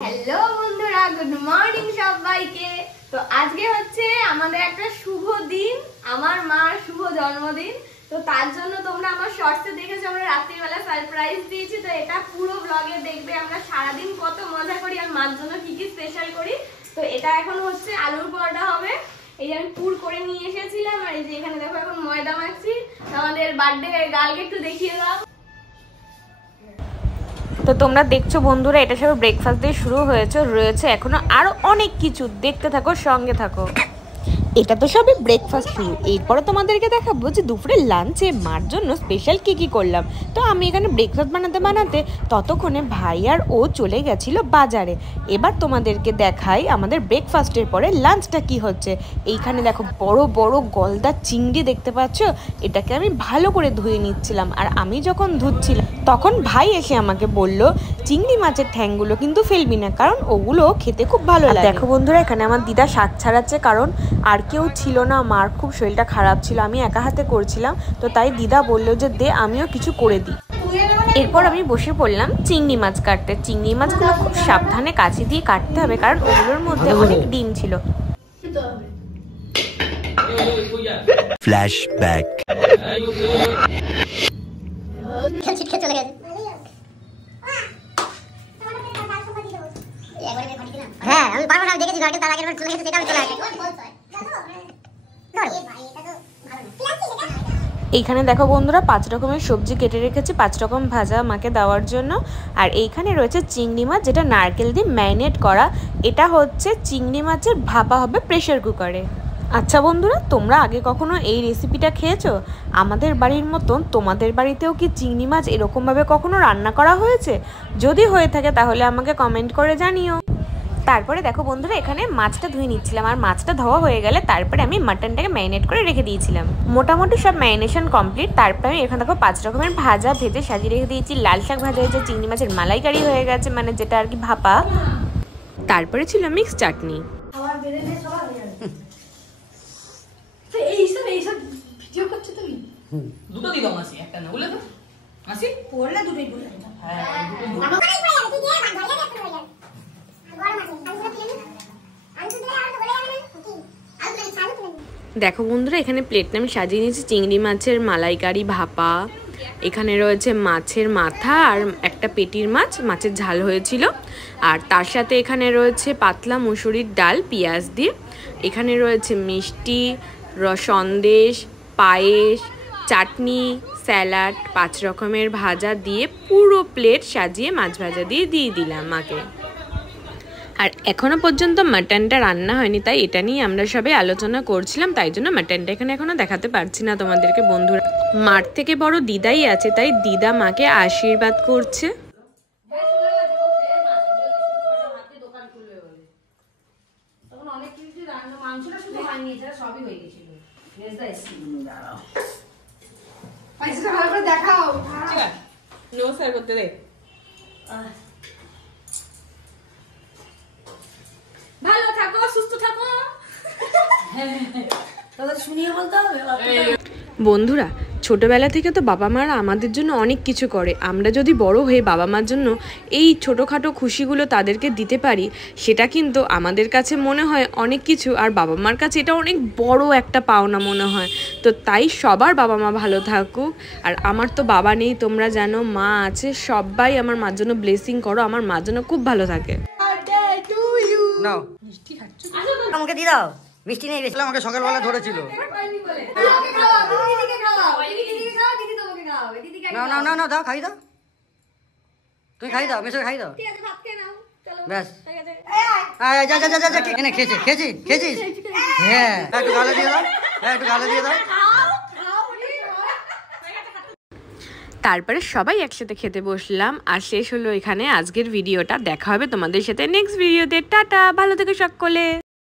Hello বন্ধুরা, good morning সবাইকে। তো আজকে হচ্ছে আমাদের একটা শুভ দিন, আমার মার শুভ জন্মদিন। তো তার জন্য তোমরা আমার শর্টসে দেখেছো আমরা রাত্রিবেলা সারপ্রাইজ দিয়েছি। তো এটা পুরো ব্লগে দেখবে আমরা সারাদিন কত মজা করি আর মার জন্য কি কি স্পেশাল করি। তো এটা এখন হচ্ছে আলুর পরোটা হবে। এই আমি পুর করে নিয়ে এসেছিলাম আর এই যে এখানে দেখো এখন ময়দা মাখছি। আমাদের বার্থডে গার্লকে একটু দেখিয়ে দাও। তো তোমরা দেখছো বন্ধুরা, এটা সব ব্রেকফাস্ট দিয়ে শুরু রয়েছে এখনো আরো অনেক কিছু। দেখতে থাকো, সঙ্গে থাকো। এটা তো সবই ব্রেকফাস্ট শুরু। এরপরে তোমাদেরকে দেখাবো যে দুপুরে লাঞ্চে মার জন্য স্পেশাল কি করলাম। তো আমি এখানে ব্রেকফাস্ট বানাতে ততক্ষণে ভাই আর ও চলে গেছিল বাজারে। এবার তোমাদেরকে দেখাই আমাদের ব্রেকফাস্টের পরে লাঞ্চটা কি হচ্ছে। এইখানে দেখো বড় বড় গলদা চিংড়ি দেখতে পাচ্ছ। এটাকে আমি ভালো করে ধুয়ে নিচ্ছিলাম। আর আমি যখন ধুচ্ছিলাম তখন ভাই এসে আমাকে বলল, চিংড়ি মাছের ঠ্যাংগুলো কিন্তু ফেলবি না, কারণ ওগুলো খেতে খুব ভালো লাগে। দেখো বন্ধুরা, এখানে আমার দিদা শাক ছাড়াচ্ছে, কারণ আর কেউ ছিল না, মার খুব শরীরটা খারাপ ছিল, আমি একা হাতে করছিলাম। তো তাই দিদা বললো যে দে আমিও কিছু করে দিই। এরপর আমি বসে পড়লাম চিংড়ি মাছ কাটতে। চিংড়ি মাছগুলো খুব সাবধানে কাছে দিয়ে কাটতে হবে, কারণ ওগুলোর মধ্যে অনেক ডিম ছিল। ফ্ল্যাশব্যাক। হ্যাঁ আমি পারবো না, দেখেছি ঘরকে তার আগের বার চলে গেছে, সেটা আমি চলে আসি। এইখানে দেখো বন্ধুরা 5 রকমের সবজি কেটে রেখেছি, 5 রকম ভাজা মাকে দেওয়ার জন্য। আর এইখানে রয়েছে চিংড়ি মাছ, যেটা নারকেল দিয়ে ম্যারিনেট করা। এটা হচ্ছে চিংড়ি মাছের ভাপা হবে প্রেসার কুকারে। আচ্ছা বন্ধুরা, তোমরা আগে কখনো এই রেসিপিটা খেয়েছো? আমাদের বাড়ির মতন তোমাদের বাড়িতেও কি চিংড়ি মাছ এরকমভাবে কখনো রান্না করা হয়েছে? যদি হয়ে থাকে তাহলে আমাকে কমেন্ট করে জানিও। তারপরে দেখো বন্ধুরা, এখানে মাছটা ধুয়ে নিচ্ছিলাম। আর মাছটা ধোয়া হয়ে গেলে তারপরে আমি মাটনটাকে ম্যারিনেট করে রেখে দিয়েছিলাম। মোটামুটি সব ম্যারিনেশন কমপ্লিট। তারপরে আমি এখানে দেখো 5 রকমের ভাজা ভেজে সাজিয়ে রেখে দিয়েছি। লাল শাক ভাজা হয়েছে, চিংড়ি মাছের মালাইকারি হয়ে গেছে, মানে যেটা আর কি ভাপা। তারপরে ছিল মিক্স চাটনি। দুটো দিদাম আসি, একটা না বলে তো আসি পড়লে দুটোই বলে। দেখো বন্ধুরা, এখানে প্লেটটা আমি সাজিয়ে নিয়েছি চিংড়ি মাছের মালাইকারি ভাপা। এখানে রয়েছে মাছের মাথা আর একটা পেটির মাছ, মাছের ঝাল হয়েছিল। আর তার সাথে এখানে রয়েছে পাতলা মুসুরির ডাল পেঁয়াজ দিয়ে। এখানে রয়েছে মিষ্টি, সন্দেশ, পায়েস, চাটনি, স্যালাড, 5 রকমের ভাজা দিয়ে পুরো প্লেট সাজিয়ে মাছ ভাজা দিয়ে দিলাম মাকে। আর এখনো পর্যন্ত মাটনটা রান্না হয়নি, তাই এটা নিয়ে আমরা সবাই আলোচনা করছিলাম। তাই জন্য মাটনটা এখনো দেখাতে পারছি না তোমাদেরকে বন্ধুরা। মার থেকে বড় দিদাই আছে, তাই দিদা মাকে আশীর্বাদ করছে। নমস্কার করতে দে। ভালো থাকো, সুস্থ থাকো। শুনিয়ে বলতে হবে বন্ধুরা, ছোটবেলা থেকে তো বাবা মারা আমাদের জন্য অনেক কিছু করে। আমরা যদি বড় হয়ে বাবা মার জন্য এই ছোটোখাটো খুশিগুলো তাদেরকে দিতে পারি, সেটা কিন্তু আমাদের কাছে মনে হয় অনেক কিছু। আর বাবা মার কাছে এটা অনেক বড় একটা পাওনা মনে হয়। তো তাই সবার বাবা মা ভালো থাকুক। আর আমার তো বাবা নেই, তোমরা জানো, মা আছে। সবাই আমার মার জন্য ব্লেসিং করো, আমার মার জন্য খুব ভালো থাকে। নাও আমাকে দিয়ে দাও, মিষ্টি নেই বেশি। আমাকে সকালবেলা ধরেছিল। না না না না, দাও, খাই দাও, তুমি খাই দাও, মেশো খাই দাও, ব্যাস। যা যা যা যা, এনে খেয়েছিস? হ্যাঁ, একটু গালে দিয়ে দাও, একটু গালে দিয়ে দাও। তারপরে সবাই একসাথে খেতে বসলাম। আর শেষ হলো এখানে আজকের ভিডিওটা। দেখা হবে তোমাদের সাথে নেক্সট ভিডিওতে। টাটা, ভালো থেকো সকলে।